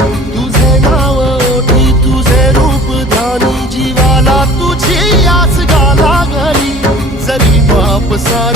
तुझे नाव ओठी तुझे रूप ध्यानी जीवाला तुझी आस गा लागली जरी बाप सा